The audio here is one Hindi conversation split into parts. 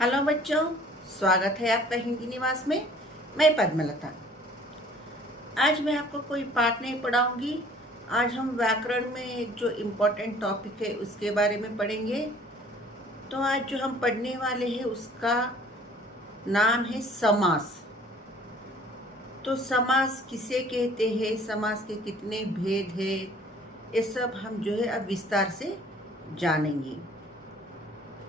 हेलो बच्चों, स्वागत है आपका हिंदी निवास में। मैं पद्मलता। आज मैं आपको कोई पाठ नहीं पढ़ाऊंगी। आज हम व्याकरण में एक जो इम्पोर्टेंट टॉपिक है उसके बारे में पढ़ेंगे। तो आज जो हम पढ़ने वाले हैं उसका नाम है समास। तो समास किसे कहते हैं, समास के कितने भेद हैं, ये सब हम जो है अब विस्तार से जानेंगे।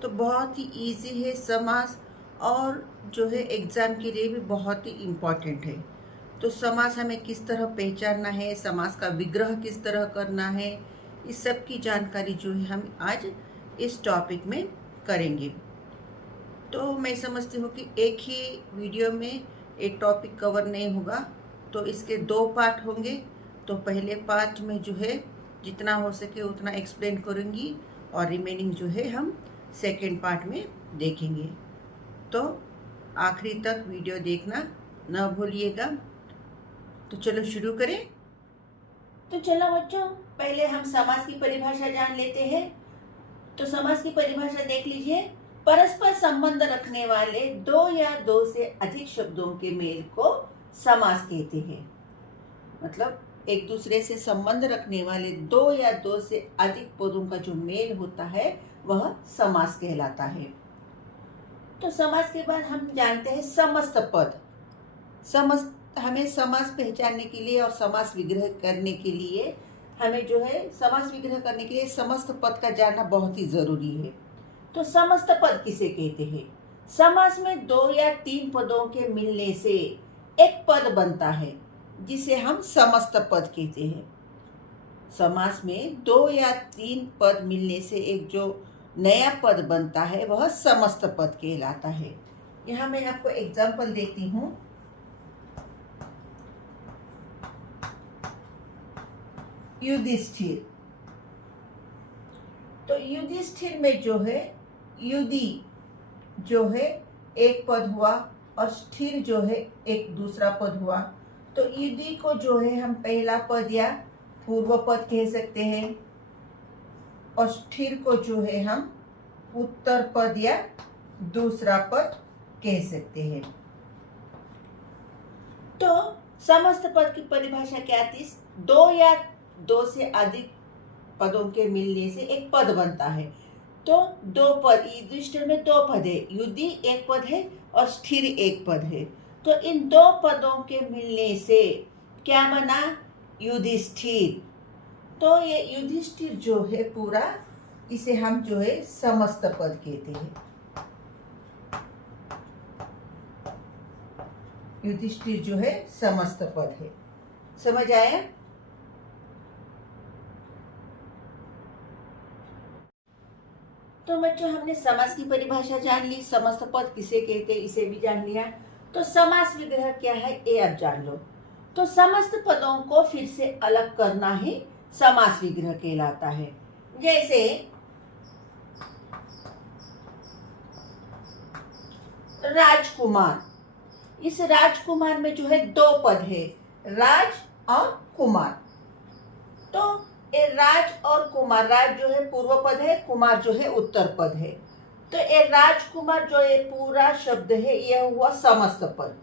तो बहुत ही इजी है समास, और जो है एग्ज़ाम के लिए भी बहुत ही इम्पॉर्टेंट है। तो समास हमें किस तरह पहचानना है, समास का विग्रह किस तरह करना है, इस सब की जानकारी जो है हम आज इस टॉपिक में करेंगे। तो मैं समझती हूँ कि एक ही वीडियो में एक टॉपिक कवर नहीं होगा, तो इसके 2 पार्ट होंगे। तो पहले पार्ट में जो है जितना हो सके उतना एक्सप्लेन करूँगी, और रिमेनिंग जो है हम सेकेंड पार्ट में देखेंगे। तो आखिरी तक वीडियो देखना न भूलिएगा। तो चलो शुरू करें। तो चलो बच्चों, पहले हम समास की परिभाषा जान लेते हैं। तो समास की परिभाषा देख लीजिए। परस्पर संबंध रखने वाले 2 या 2 से अधिक शब्दों के मेल को समास कहते हैं। मतलब एक दूसरे से संबंध रखने वाले 2 या 2 से अधिक पदों का जो मेल होता है वह समास कहलाता है। तो समास के बाद हम जानते हैं समस्त पद। हमें समास पहचानने के लिए और समास विग्रह करने के लिए हमें जो है समास विग्रह करने के लिए समस्त पद का जानना बहुत ही जरूरी है। तो समस्त पद किसे कहते हैं? समास में 2 या 3 पदों के मिलने से एक पद बनता है जिसे हम समस्त पद कहते हैं। समास में 2 या 3 पद मिलने से एक जो नया पद बनता है वह समस्त पद कहलाता है। यहाँ मैं आपको एग्जाम्पल देती हूँ। युधिष्ठिर। तो युधिष्ठिर में जो है युधि जो है एक पद हुआ, और स्थिर जो है एक दूसरा पद हुआ। तो युधि को जो है हम पहला पद या पूर्व पद कह सकते हैं, और स्थिर को जो है हम उत्तर पद या दूसरा पद कह सकते हैं। तो समस्त पद की परिभाषा क्या थी? 2 या 2 से अधिक पदों के मिलने से एक पद बनता है। तो 2 पद, युधिष्ठिर में 2 पद है, युधि एक पद है और स्थिर एक पद है। तो इन 2 पदों के मिलने से क्या बना? युधिष्ठिर। तो ये युधिष्ठिर जो है पूरा, इसे हम जो है समस्त पद कहते हैं। युधिष्ठिर जो है समस्त पद है। समझ आया? तो बच्चों, हमने समास की परिभाषा जान ली, समस्त पद किसे कहते हैं इसे भी जान लिया। तो समास विग्रह क्या है ये अब जान लो। तो समस्त पदों को फिर से अलग करना ही समास विग्रह कहलाता है। जैसे राजकुमार। इस राजकुमार में जो है 2 पद है, राज और कुमार। तो ये राज और कुमार, राज जो है पूर्व पद है, कुमार जो है उत्तर पद है। तो ये राजकुमार जो ये पूरा शब्द है यह हुआ समस्त पद,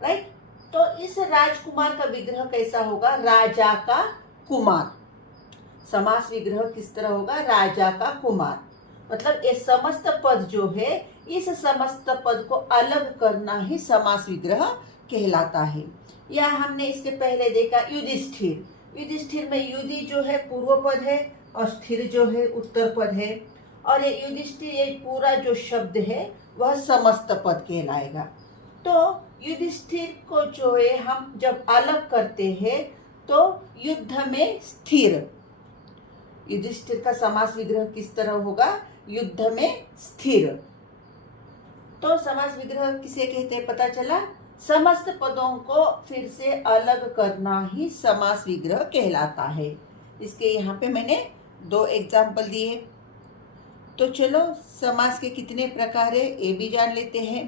राइट। तो इस राजकुमार का विग्रह कैसा होगा? राजा का कुमार। समास विग्रह किस तरह होगा? राजा का कुमार। मतलब ये समस्त पद जो है, इस समस्त पद को अलग करना ही समास विग्रह कहलाता है। या हमने इसके पहले देखा युधिष्ठिर। युधिष्ठिर में युधि जो है पूर्व पद है और स्थिर जो है उत्तर पद है, और ये युधिष्ठिर ये पूरा जो शब्द है वह समस्त पद कहलाएगा। तो युधिष्ठिर को जो है हम जब अलग करते हैं तो युद्ध में स्थिर। युधिष्ठिर का समास विग्रह किस तरह होगा? युद्ध में स्थिर। तो समास विग्रह किसे कहते हैं पता चला? समस्त पदों को फिर से अलग करना ही समास विग्रह कहलाता है। इसके यहाँ पे मैंने 2 एग्जाम्पल दिए। तो चलो समास के कितने प्रकार है ये भी जान लेते हैं।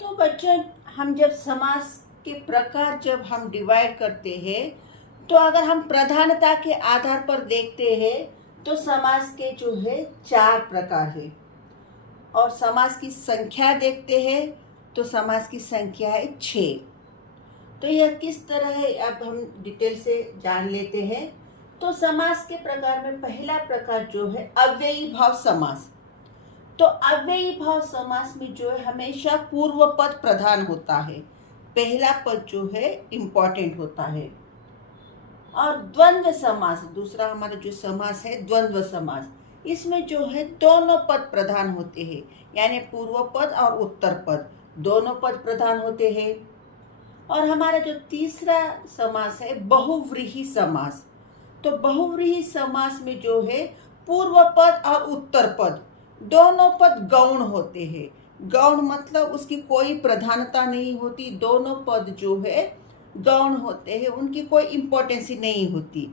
तो बच्चों, हम जब समास के प्रकार जब हम डिवाइड करते हैं, तो अगर हम प्रधानता के आधार पर देखते हैं तो समास के जो है 4 प्रकार है, और समास की संख्या देखते हैं तो समास की संख्या है 6। तो यह किस तरह है अब हम डिटेल से जान लेते हैं। तो समास के प्रकार में पहला प्रकार जो है अव्ययी भाव समास। तो अव्ययी भाव समास में जो है हमेशा पूर्व पद प्रधान होता है, पहला पद जो है इम्पोर्टेंट होता है। और द्वंद्व समास, दूसरा हमारा जो समास है द्वंद्व समास, इसमें जो है दोनों पद प्रधान होते हैं, यानी पूर्व पद और उत्तर पद दोनों पद प्रधान होते हैं। और हमारा जो तीसरा समास है बहुव्रीहि समास। तो बहुव्रीहि समास में जो है पूर्व पद और उत्तर पद दोनों पद गौण होते हैं। गौण मतलब उसकी कोई प्रधानता नहीं होती, दोनों पद जो है गौण होते हैं, उनकी कोई इम्पोर्टेंस नहीं होती,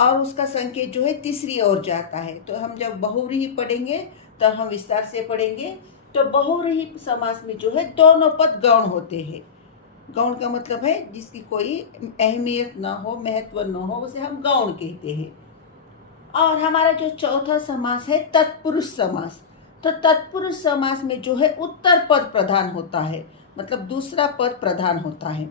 और उसका संकेत जो है तीसरी ओर जाता है। तो हम जब बहुव्रीहि पढ़ेंगे तो हम विस्तार से पढ़ेंगे। तो बहुव्रीहि समास में जो है दोनों पद गौण होते हैं। गौण का मतलब है जिसकी कोई अहमियत ना हो, महत्व न हो, उसे हम गौण कहते हैं। और हमारा जो चौथा समास है तत्पुरुष समास। तो तत्पुरुष समास में जो है उत्तर पद प्रधान होता है, मतलब दूसरा पद प्रधान होता है।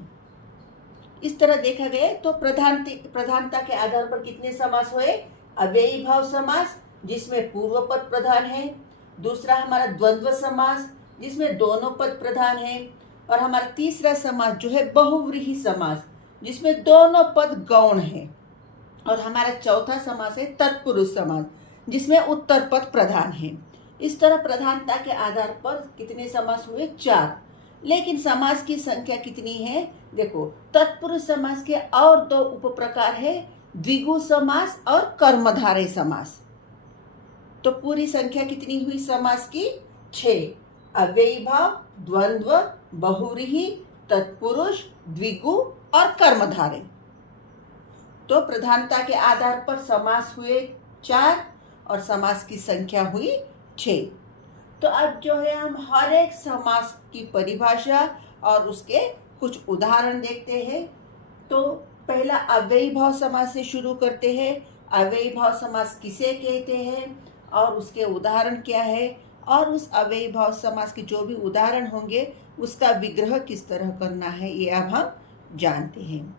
इस तरह देखा गया तो प्रधानता के आधार पर कितने समास हुए? अव्ययी भाव समास जिसमें पूर्व पद प्रधान है, दूसरा हमारा द्वंद्व समास जिसमें दोनों पद प्रधान है, और हमारा तीसरा समास जो है बहुव्रीहि समास जिसमें दोनों पद गौण है, और हमारा चौथा समास है तत्पुरुष समास जिसमें उत्तर पद प्रधान है। इस तरह प्रधानता के आधार पर कितने समास हुए? 4। लेकिन समास की संख्या कितनी है? देखो, तत्पुरुष समास के और 2 उप प्रकार है, द्विगु समास और कर्मधारय समास। तो पूरी संख्या कितनी हुई समास की? 6। अव्ययी भाव, द्वंद्व, बहुव्रीहि, तत्पुरुष, द्विगु और कर्मधारय। तो प्रधानता के आधार पर समास हुए 4 और समास की संख्या हुई 6। तो अब जो है हम हर एक समास की परिभाषा और उसके कुछ उदाहरण देखते हैं। तो पहला अव्ययी भाव समास से शुरू करते हैं। अव्ययी भाव समास किसे कहते हैं और उसके उदाहरण क्या है, और उस अव्ययी भाव समास के जो भी उदाहरण होंगे उसका विग्रह किस तरह करना है, ये अब हम जानते हैं।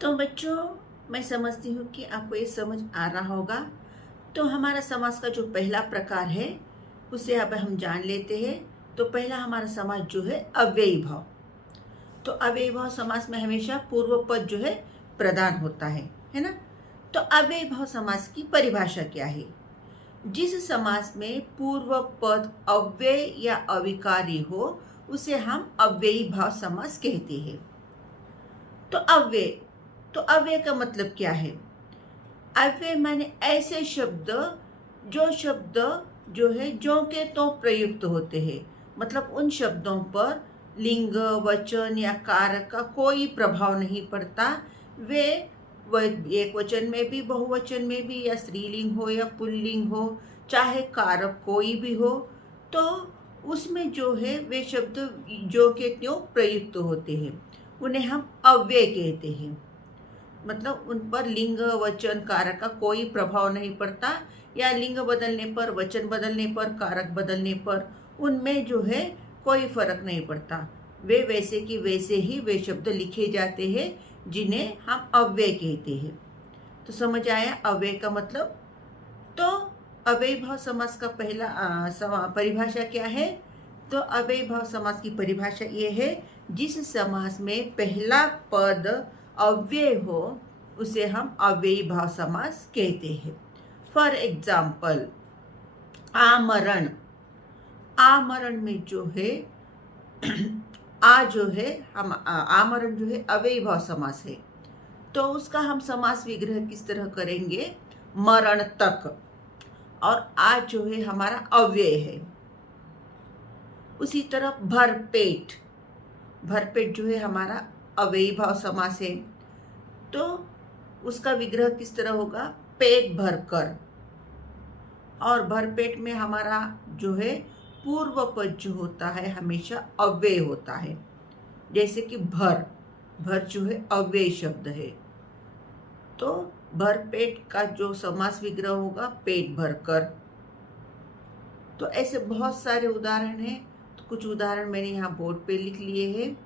तो बच्चों, मैं समझती हूँ कि आपको ये समझ आ रहा होगा। तो हमारा समास का जो पहला प्रकार है उसे अब हम जान लेते हैं। तो पहला हमारा समास जो है अव्ययी भाव। तो अव्ययी भाव समास में हमेशा पूर्व पद जो है प्रधान होता है ना। तो अव्ययी भाव समास की परिभाषा क्या है? जिस समास में पूर्व पद अव्यय या अविकारी हो उसे हम अव्ययी भाव समास कहते हैं। तो अव्यय का मतलब क्या है? अव्यय माने ऐसे शब्द जो है जो के तो प्रयुक्त होते हैं, मतलब उन शब्दों पर लिंग, वचन या कारक का कोई प्रभाव नहीं पड़ता। वे एक वचन में भी, बहुवचन में भी, या स्त्रीलिंग हो या पुल्लिंग हो, चाहे कारक कोई भी हो, तो उसमें जो है वे शब्द जो के त्यों प्रयुक्त होते हैं, उन्हें हम अव्यय कहते हैं। मतलब उन पर लिंग, वचन, कारक का कोई प्रभाव नहीं पड़ता, या लिंग बदलने पर, वचन बदलने पर, कारक बदलने पर उनमें जो है कोई फर्क नहीं पड़ता। वे वैसे की वैसे ही वे शब्द लिखे जाते हैं जिन्हें हम अव्यय कहते हैं। तो समझ आया अव्यय का मतलब? तो अव्ययी भाव समास का पहला परिभाषा क्या है? तो अव्ययी भाव समास की परिभाषा ये है, जिस समास में पहला पद अव्यय हो उसे हम अव्ययी भाव समास कहते हैं। फॉर एग्जाम्पल, आमरण। आमरण में जो है आमरण जो है अव्ययी भाव समास है। तो उसका हम समास विग्रह किस तरह करेंगे? मरण तक। और आज जो है हमारा अव्यय है। उसी तरह भरपेट। भरपेट जो है हमारा अव्ययी भाव समास है। तो उसका विग्रह किस तरह होगा? पेट भरकर। और भरपेट में हमारा जो है पूर्व पद जो होता है हमेशा अव्यय होता है। जैसे कि भर जो है अव्यय शब्द है। तो भरपेट का जो समास विग्रह होगा पेट भरकर। तो ऐसे बहुत सारे उदाहरण हैं। तो कुछ उदाहरण मैंने यहाँ बोर्ड पे लिख लिए हैं।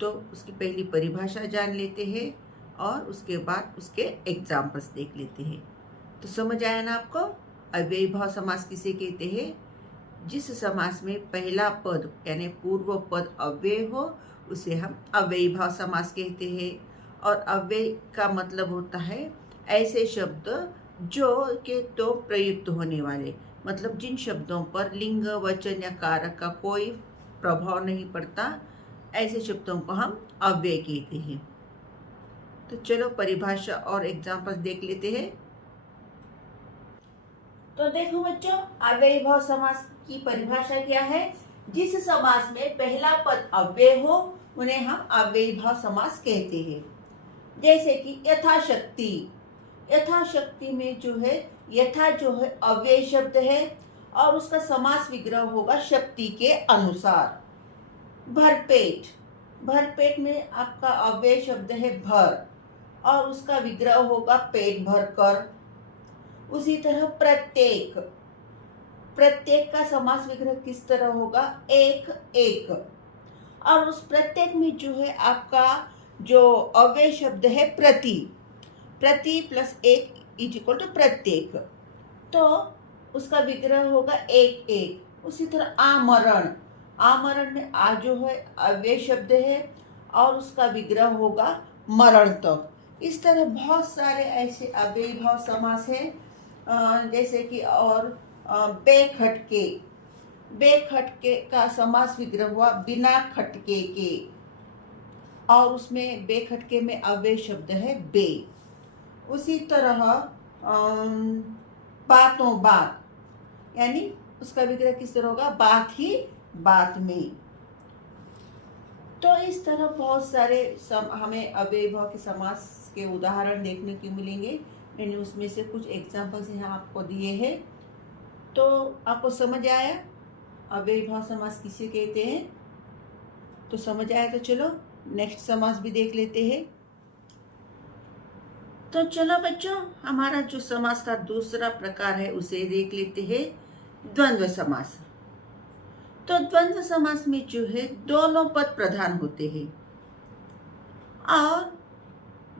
तो उसकी पहली परिभाषा जान लेते हैं और उसके बाद उसके एग्जाम्पल्स देख लेते हैं। तो समझ आया ना आपको? अव्ययी भाव समास किसे कहते हैं? जिस समास में पहला पद यानी पूर्व पद अव्यय हो उसे हम अव्ययी भाव समास कहते हैं। और अव्यय का मतलब होता है ऐसे शब्द जो के तो प्रयुक्त होने वाले, मतलब जिन शब्दों पर लिंग, वचन या कारक का कोई प्रभाव नहीं पड़ता, ऐसे शब्दों को हम अव्यय कहते हैं। तो चलो परिभाषा और एग्जाम्पल देख लेते हैं। तो देखो बच्चों, अव्ययी भाव समास की परिभाषा क्या है? जिस समास में पहला पद अव्यय हो उन्हें हम अव्ययी भाव समास कहते हैं। जैसे कि यथाशक्ति। यथाशक्ति में जो है यथा जो है अव्यय शब्द है और उसका समास विग्रह होगा शक्ति के अनुसार। भरपेट। भरपेट में आपका अव्यय शब्द है भर और उसका विग्रह होगा पेट भरकर। उसी तरह प्रत्येक। प्रत्येक का समास विग्रह किस तरह होगा? एक एक। और उस प्रत्येक में जो है आपका जो अव्यय शब्द है प्रति। प्रति प्लस एक इज इक्वल टू प्रत्येक, तो उसका विग्रह होगा एक एक। उसी तरह आमरण। आमरण में आ जो है अव्यय शब्द है और उसका विग्रह होगा मरण तक। इस तरह बहुत सारे ऐसे अव्ययी भाव समास हैं। जैसे कि और बेखटके। बेखटके का समास विग्रह हुआ बिना खटके के और उसमें बेखटके में अव्यय शब्द है बे। उसी तरह बातों बात, यानी उसका विग्रह किस तरह होगा? बात ही बात में। तो इस तरह बहुत सारे हमें अव्ययी भाव के समास के उदाहरण देखने को मिलेंगे। मैंने उसमें से कुछ एग्जाम्पल्स यहाँ आपको दिए हैं। तो आपको समझ आया अव्ययी भाव समास किसे कहते हैं? तो समझ आया तो चलो नेक्स्ट समास भी देख लेते हैं। तो चलो बच्चों, हमारा जो समास का दूसरा प्रकार है उसे देख लेते हैं, द्वंद्व समास। तो द्वंद्व समास में जो है दोनों पद प्रधान होते हैं और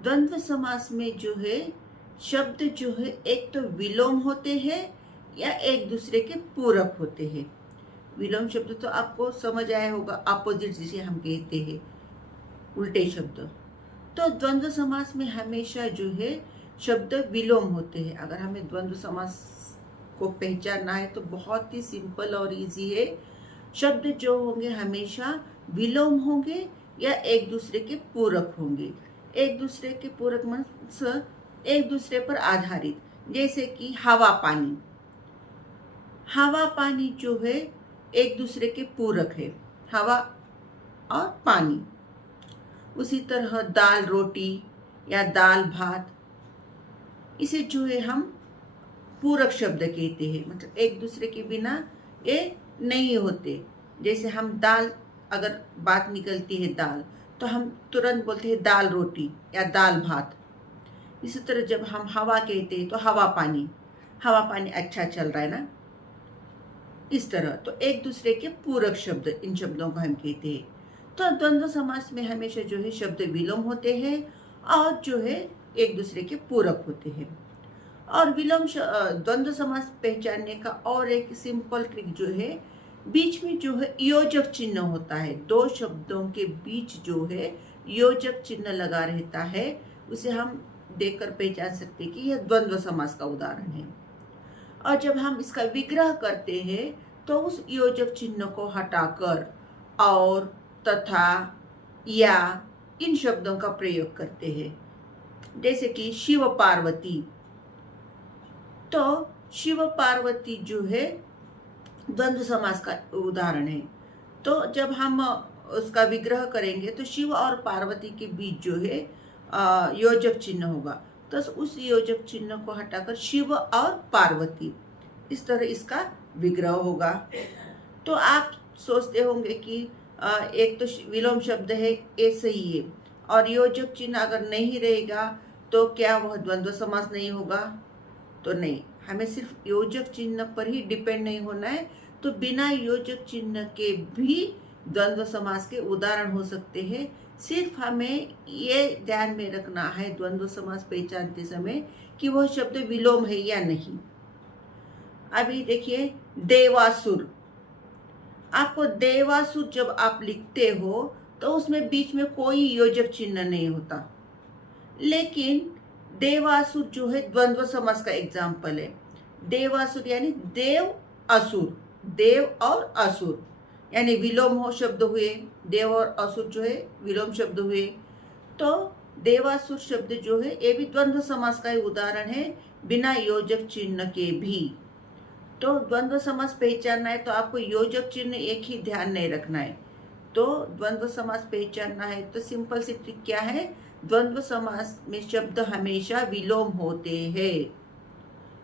द्वंद्व समास में जो है शब्द जो है एक तो विलोम होते हैं या एक दूसरे के पूरक होते हैं। विलोम शब्द तो आपको समझ आया होगा, अपोजिट जिसे हम कहते हैं, उल्टे शब्द। तो द्वंद्व समास में हमेशा जो है शब्द विलोम होते हैं। अगर हमें द्वंद्व समास को पहचानना है तो बहुत ही सिंपल और इजी है। शब्द जो होंगे हमेशा विलोम होंगे या एक दूसरे के पूरक होंगे। एक दूसरे के पूरक मतलब एक दूसरे पर आधारित, जैसे कि हवा पानी। हवा पानी जो है एक दूसरे के पूरक है, हवा और पानी। उसी तरह दाल रोटी या दाल भात, इसे जो है हम पूरक शब्द कहते हैं, मतलब एक दूसरे के बिना ये नहीं होते। जैसे हम दाल, अगर बात निकलती है दाल, तो हम तुरंत बोलते हैं दाल रोटी या दाल भात। इसी तरह जब हम हवा कहते हैं तो हवा पानी, हवा पानी अच्छा चल रहा है ना, इस तरह। तो एक दूसरे के पूरक शब्द, इन शब्दों को हम कहते हैं। तो द्वंद्व समास में हमेशा जो है शब्द विलोम होते हैं और जो है एक दूसरे के पूरक होते हैं। और विलोम द्वंद्व समास पहचानने का और एक सिंपल ट्रिक जो है, बीच में जो है योजक चिन्ह होता है। दो शब्दों के बीच जो है योजक चिन्ह लगा रहता है, उसे हम देखकर पहचान सकते हैं कि यह द्वंद्व समास का उदाहरण है। और जब हम इसका विग्रह करते हैं तो उस योजक चिन्ह को हटाकर और, तथा, या इन शब्दों का प्रयोग करते हैं। जैसे कि शिव पार्वती। तो शिव पार्वती जो है द्वंद्व समास का उदाहरण है। तो जब हम उसका विग्रह करेंगे तो शिव और पार्वती के बीच जो है योजक चिन्ह होगा, तो उस योजक चिन्ह को हटाकर शिव और पार्वती, इस तरह इसका विग्रह होगा। तो आप सोचते होंगे कि एक तो विलोम शब्द है, ए सही है, और योजक चिन्ह अगर नहीं रहेगा तो क्या वह द्वंद्व समास नहीं होगा? तो नहीं, हमें सिर्फ योजक चिन्ह पर ही डिपेंड नहीं होना है। तो बिना योजक चिन्ह के भी द्वंद्व समास के उदाहरण हो सकते हैं। सिर्फ हमें ये ध्यान में रखना है द्वंद्व समास पहचानते समय कि वह शब्द विलोम है या नहीं। अभी देखिए देवासुर, आपको देवासुर जब आप लिखते हो तो उसमें बीच में कोई योजक चिन्ह नहीं होता, लेकिन देवासुर जो है द्वंद्व समास का एग्जाम्पल है। देवासुर यानी देव असुर, देव और असुर यानी विलोम हो शब्द हुए, देव और असुर जो है विलोम शब्द हुए। तो देवासुर शब्द जो है ये भी द्वंद्व समास का ही उदाहरण है, बिना योजक चिन्ह के भी। तो द्वंद्व समास पहचानना है तो आपको योजक चिन्ह एक ही ध्यान नहीं रखना है। तो द्वंद्व समास पहचानना है तो सिंपल सी ट्रिक क्या है, द्वंद्व समास में शब्द हमेशा विलोम होते हैं।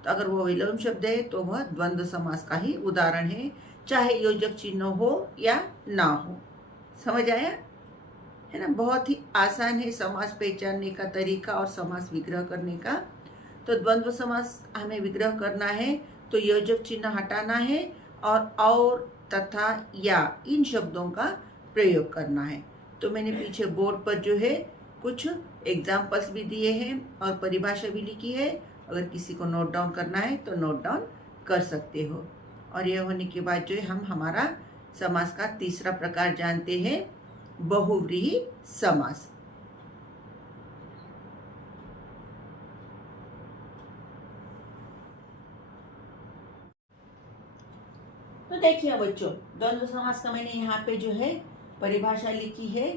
तो अगर वो विलोम शब्द है तो वह द्वंद्व समास का ही उदाहरण है, चाहे योजक चिन्ह हो या ना हो। समझ आया है ना? बहुत ही आसान है समास पहचानने का तरीका और समास विग्रह करने का। तो द्वंद्व समास हमें विग्रह करना है तो योजक चिन्ह हटाना है और तथा या इन शब्दों का प्रयोग करना है। तो मैंने पीछे बोर्ड पर जो है कुछ एग्जाम्पल्स भी दिए हैं और परिभाषा भी लिखी है। अगर किसी को नोट डाउन करना है तो नोट डाउन कर सकते हो। और यह होने के बाद जो है हम हमारा समास का तीसरा प्रकार जानते हैं, बहुव्रीहि समास। तो देखिए बच्चों, द्वंद्व समास का मैंने यहाँ पे जो है परिभाषा लिखी है।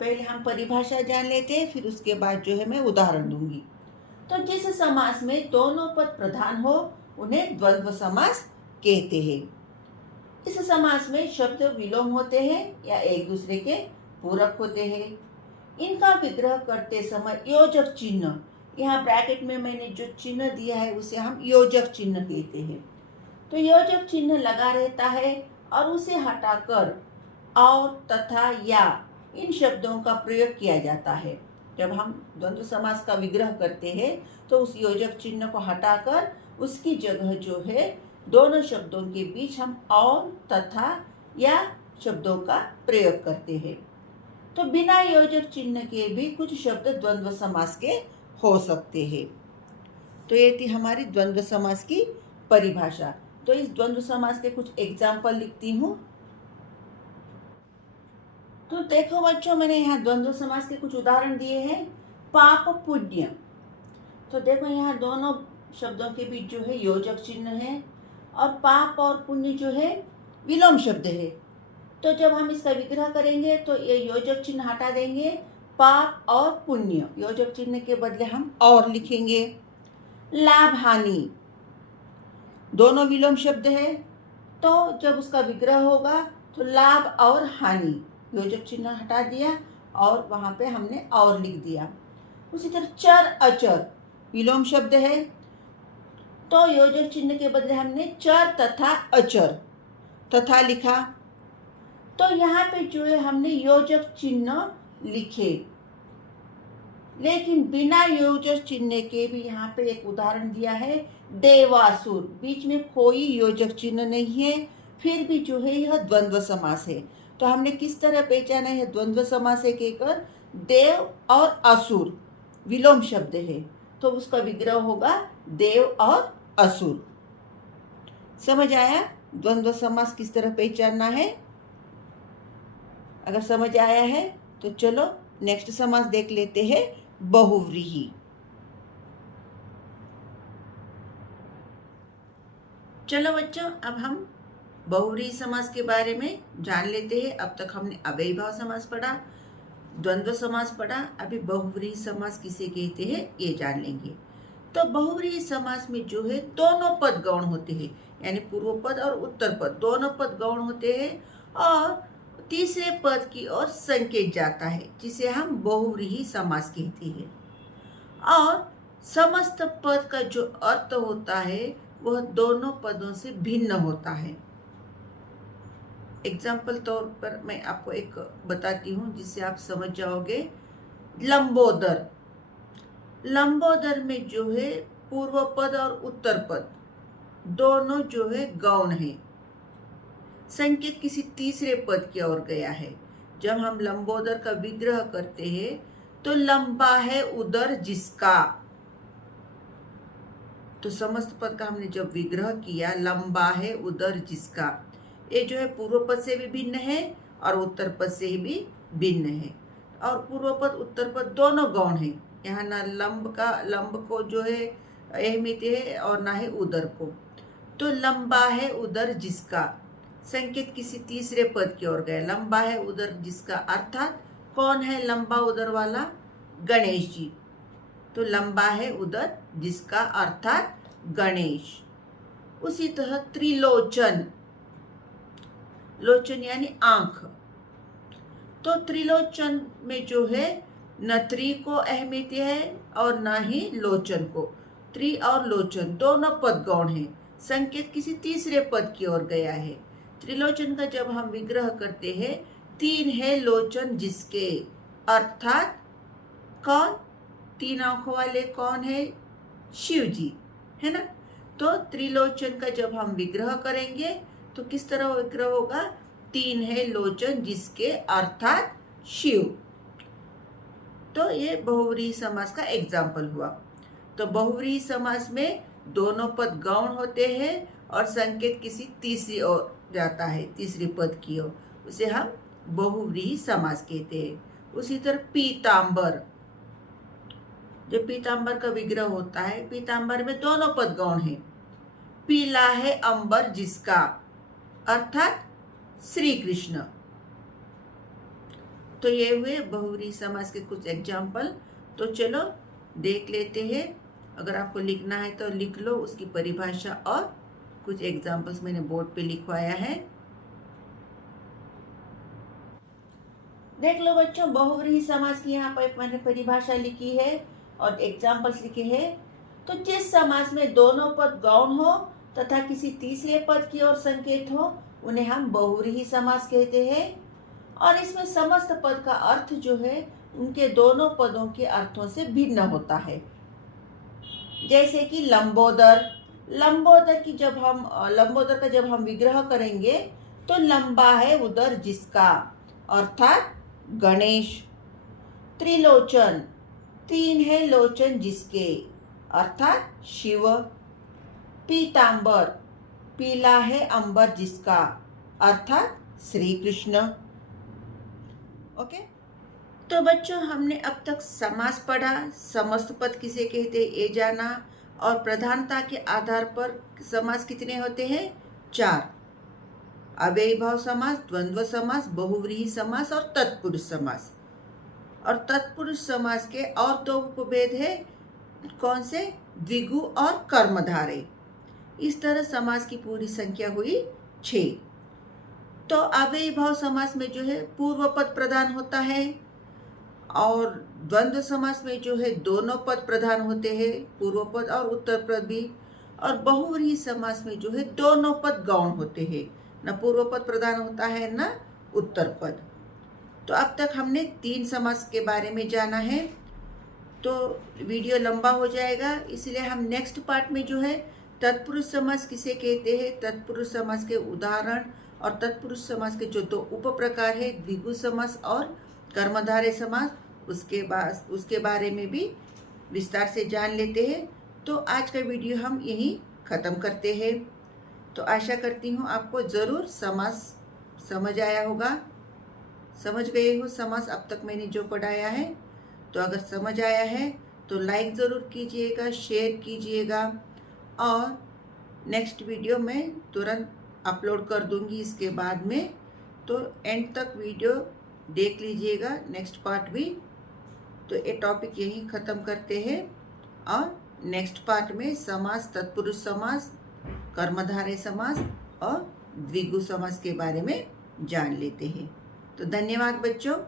पहले हम परिभाषा जान लेते हैं, फिर उसके बाद जो है मैं उदाहरण दूंगी। तो जिस समास में दोनों पद प्रधान हो उन्हें द्वंद्व समास कहते हैं। इस समास में शब्द विलोम होते हैं या एक दूसरे के पूरक होते हैं। इनका विग्रह करते समय योजक चिन्ह, यहाँ ब्रैकेट में मैंने जो चिन्ह दिया है उसे हम योजक चिन्ह कहते हैं। तो योजक चिन्ह लगा रहता है और उसे हटाकर और तथा या इन शब्दों का प्रयोग किया जाता है। जब हम द्वंद्व समास का विग्रह करते हैं तो उस योजक चिन्ह को हटाकर उसकी जगह जो है दोनों शब्दों के बीच हम और तथा या शब्दों का प्रयोग करते हैं। तो बिना योजक चिन्ह के भी कुछ शब्द द्वंद्व समास के हो सकते हैं। तो ये थी हमारी द्वंद्व समास की परिभाषा। तो इस द्वंद्व समास के कुछ एग्जाम्पल लिखती हूँ। तो देखो बच्चों, मैंने यहाँ द्वंद्व समास के कुछ उदाहरण दिए हैं। पाप पुण्य, तो देखो यहाँ दोनों शब्दों के बीच जो है योजक चिन्ह है और पाप और पुण्य जो है विलोम शब्द है। तो जब हम इसका विग्रह करेंगे तो ये योजक चिन्ह हटा देंगे, पाप और पुण्य, योजक चिन्ह के बदले हम और लिखेंगे। लाभ हानि, दोनों विलोम शब्द है, तो जब उसका विग्रह होगा तो लाभ और हानि, योजक चिन्ह हटा दिया और वहां पे हमने और लिख दिया। उसी तरह चर अचर, विलोम शब्द है, तो योजक चिन्ह के बदले हमने चर तथा अचर, तथा लिखा। तो यहाँ पे जो है हमने योजक चिन्ह लिखे, लेकिन बिना योजक चिन्ह के भी यहाँ पे एक उदाहरण दिया है, देवासुर, बीच में कोई योजक चिन्ह नहीं है, फिर भी जो है यह द्वंद्व समास है। तो हमने किस तरह पहचाना है द्वंद्व समास है कहकर, देव और असुर विलोम शब्द है तो उसका विग्रह होगा देव और असुर। समझ आया द्वंद्व समास किस तरह पहचानना है? अगर समझ आया है तो चलो नेक्स्ट समास देख लेते हैं, बहुव्रीहि। चलो बच्चों, अब हम बहुव्रीहि समास के बारे में जान लेते हैं। अब तक हमने अव्ययीभाव समास पढ़ा, द्वंद्व समास पढ़ा, अभी बहुव्रीहि समास किसे कहते हैं ये जान लेंगे। तो बहुव्रीहि समास में जो है दोनों पद गौण होते हैं, यानी पूर्व पद और उत्तर पद दोनों पद गौण होते हैं और तीसरे पद की ओर संकेत जाता है, जिसे हम बहुव्रीहि समास कहते हैं। और समस्त पद का जो अर्थ होता है वह दोनों पदों से भिन्न होता है। एग्जाम्पल तौर पर मैं आपको एक बताती हूँ जिससे आप समझ जाओगे। लंबोदर, लंबोदर में जो है पूर्व पद और उत्तर पद दोनों जो है गौण है। संकेत किसी तीसरे पद की ओर गया है। जब हम लंबोदर का विग्रह करते हैं तो लंबा है उदर जिसका, तो समस्त पद का हमने जब विग्रह किया, लंबा है उदर जिसका, ये जो है पूर्व पद से भी भिन्न है और उत्तर पद से भी भिन्न है। और पूर्व पद उत्तर पद दोनों गौण है। यहाँ ना लंब को जो है अहमियत है और ना ही उदर को। तो लंबा है उदर जिसका, संकेत किसी तीसरे पद की ओर गया। लंबा है उदर जिसका अर्थात कौन है लंबा उदर वाला? गणेश जी। तो लंबा है उदर जिसका अर्थात गणेश। उसी तरह त्रिलोचन, लोचन यानी आंख, तो त्रिलोचन में जो है न त्रि को अहमियत है और न ही लोचन को। त्रि और लोचन दोनों पद गौण है। संकेत किसी तीसरे पद की ओर गया है। त्रिलोचन का जब हम विग्रह करते हैं, तीन है लोचन जिसके, अर्थात कौन? तीन आंखों वाले कौन है? शिव जी, है ना। तो त्रिलोचन का जब हम विग्रह करेंगे तो किस तरह विग्रह होगा? तीन है लोचन जिसके अर्थात शिव। तो ये बहुव्रीहि समास का एग्जाम्पल हुआ। तो बहुव्रीहि समास में दोनों पद गौण होते हैं और संकेत किसी तीसरी ओर जाता है, तीसरी पद की ओर, उसे हम बहुव्रीहि समास कहते हैं। उसी तरह पीतांबर, जब पीतांबर का विग्रह होता है, पीतांबर में दोनों पद गौण है। पीला है अंबर जिसका, अर्थात श्री कृष्ण। तो ये हुए बहुव्रीहि समास के कुछ एग्जाम्पल। तो चलो देख लेते हैं। अगर आपको लिखना है तो लिख लो उसकी परिभाषा और कुछ एग्जाम्पल्स मैंने बोर्ड पे लिखवाया है। देख लो बच्चों, बहुव्रीहि समास की यहाँ पर मैंने परिभाषा लिखी है और एग्जाम्पल्स लिखे हैं। तो जिस समास में दोनों पद गौण हो तथा किसी तीसरे पद की ओर संकेत हो, उन्हें हम बहुव्रीहि समास कहते हैं। और इसमें समस्त पद का अर्थ जो है उनके दोनों पदों के अर्थों से भिन्न होता है। जैसे कि लंबोदर, लंबोदर का जब हम विग्रह करेंगे तो लंबा है उदर जिसका, अर्थात गणेश। त्रिलोचन, तीन है लोचन जिसके, अर्थात शिव। पीतांबर, पीला है अंबर जिसका, अर्थात श्री कृष्ण। ओके, तो बच्चों हमने अब तक समास पढ़ा, समस्त पद किसे कहते हैं ये जाना, और प्रधानता के आधार पर समास कितने होते हैं? 4। अव्ययीभाव समास, द्वंद्व समास, बहुव्रीहि समास और तत्पुरुष समास। और तत्पुरुष समास के और दो उपभेद है, कौन से? द्विगु और कर्मधारय। इस तरह समास की पूरी संख्या हुई 6। तो अव्ययीभाव समास में जो है पूर्व पद प्रधान होता है और द्वंद्व समास में जो है दोनों पद प्रधान होते हैं, पूर्व पद और उत्तर पद भी। और बहुव्रीहि समास में जो है दोनों पद गौण होते हैं, न पूर्व पद प्रधान होता है न उत्तर पद। तो अब तक हमने 3 समास के बारे में जाना है। तो वीडियो लंबा हो जाएगा, इसलिए हम नेक्स्ट पार्ट में जो है तत्पुरुष समास किसे कहते हैं, तत्पुरुष समास के उदाहरण और तत्पुरुष समास के जो 2 उप प्रकार है, द्विगु समास और कर्मधारय समास, उसके बारे में भी विस्तार से जान लेते हैं। तो आज का वीडियो हम यहीं ख़त्म करते हैं। तो आशा करती हूँ आपको ज़रूर समास समझ आया होगा, समझ गए हो समास अब तक मैंने जो पढ़ाया है। तो अगर समझ आया है तो लाइक ज़रूर कीजिएगा, शेयर कीजिएगा, और नेक्स्ट वीडियो मैं तुरंत अपलोड कर दूंगी इसके बाद में। तो एंड तक वीडियो देख लीजिएगा, नेक्स्ट पार्ट भी। तो ये टॉपिक यहीं ख़त्म करते हैं और नेक्स्ट पार्ट में समास, तत्पुरुष समास, कर्मधारय समास और द्विगु समास के बारे में जान लेते हैं। तो धन्यवाद बच्चों।